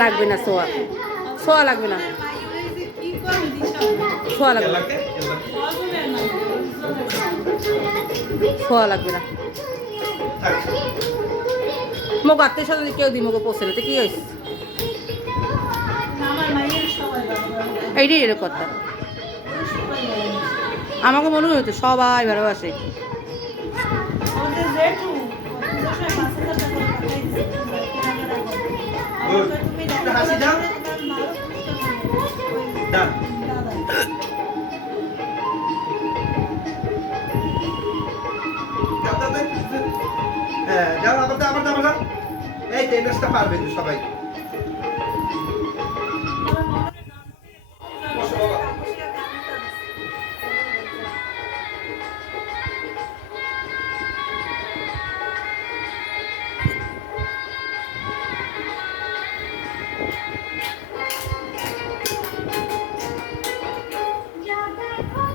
লাগবে না সোয়া, সোয়া লাগবে না, সোয়া লাগবে না, সোয়া লাগবে না। মোক আত্মীয় স্বজন কেউ দি মোক পোষে না, তো কি হয়েছে? এইটাই এর কথা। আমাকে মনে হতো সবাই ভালোবাসে। যাও আবার এই টেন্ডার্সটা পারবে সবাই।